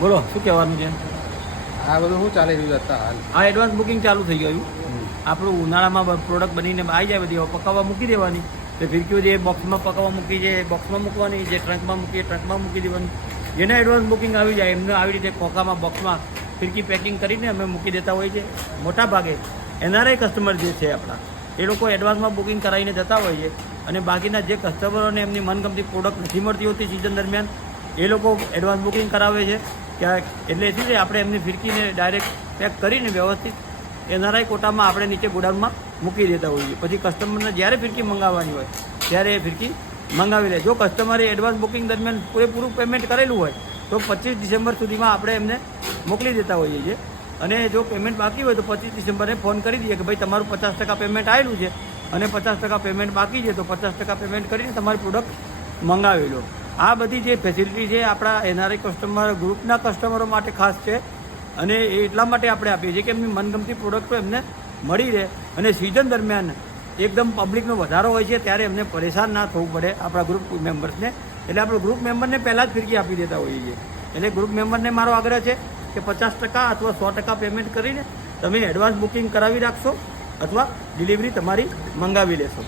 બોલો શું કહેવાનું છે? આ બધું શું ચાલી રહ્યું હતા હાલ? આ એડવાન્સ બુકિંગ ચાલુ થઈ ગયું. આપણું ઉનાળામાં પ્રોડક્ટ બનીને આવી જાય બધી પકાવવા મૂકી દેવાની. તો ફિરકીઓ જે બોક્સમાં પકાવવા મૂકી છે બોક્સમાં મૂકવાની, જે ટ્રંકમાં મૂકીએ ટ્રંકમાં મૂકી દેવાની. જેને એડવાન્સ બુકિંગ આવી જાય એમને આવી રીતે ખોખામાં બોક્સમાં ફિરકી પેકિંગ કરીને અમે મૂકી દેતા હોઈએ છીએ. મોટા ભાગે એનઆરઆઈ કસ્ટમર જે છે આપણા એ લોકો એડવાન્સમાં બુકિંગ કરાવીને જતા હોઈએ છે. અને બાકીના જે કસ્ટમરોને એમની મનગમતી પ્રોડક્ટ નથી મળતી હોતી સિઝન દરમિયાન એ લોકો એડવાન્સ બુકિંગ કરાવે છે. એટલે શું છે આપણે એમની ફિરકીને ડાયરેક્ટ પેક કરીને વ્યવસ્થિત એનઆરઆઈ કોટામાં આપણે નીચે ગોડાઉનમાં મૂકી દેતા હોઈએ. પછી કસ્ટમરને જ્યારે ફિરકી મંગાવવાની હોય ત્યારે એ ફિરકી મંગાવી લે. જો કસ્ટમરે એડવાન્સ બુકિંગ દરમિયાન પૂરેપૂરું પેમેન્ટ કરેલું હોય તો 25 ડિસેમ્બર સુધીમાં આપણે એમને મોકલી દેતા હોઈએ છીએ. અને જો પેમેન્ટ બાકી હોય તો 25 ડિસેમ્બરે ફોન કરી દઈએ કે ભાઈ તમારું 50% પેમેન્ટ આવેલું છે અને 50% પેમેન્ટ બાકી છે તો 50% પેમેન્ટ કરીને તમારી પ્રોડક્ટ મંગાવી લો. આ બધી જે ફેસિલિટી છે આપણા એનઆરઆઈ કસ્ટમર ગ્રુપના કસ્ટમરો માટે ખાસ છે. અને એ એટલા માટે આપણે આપીએ છીએ કે એમની મનગમતી પ્રોડક્ટો એમને મળી રહે. અને સિઝન દરમિયાન એકદમ પબ્લિકનો વધારો હોય છે ત્યારે એમને પરેશાન ના થવું પડે આપણા ગ્રુપ મેમ્બર્સને. એટલે આપણે ગ્રુપ મેમ્બરને પહેલાં જ ફિરકી આપી દેતા હોઈએ છીએ. એટલે ગ્રુપ મેમ્બરને મારો આગ્રહ છે કે 50% અથવા 100% પેમેન્ટ કરીને તમે એડવાન્સ બુકિંગ કરાવી રાખશો અથવા ડિલિવરી તમારી મંગાવી લેશો.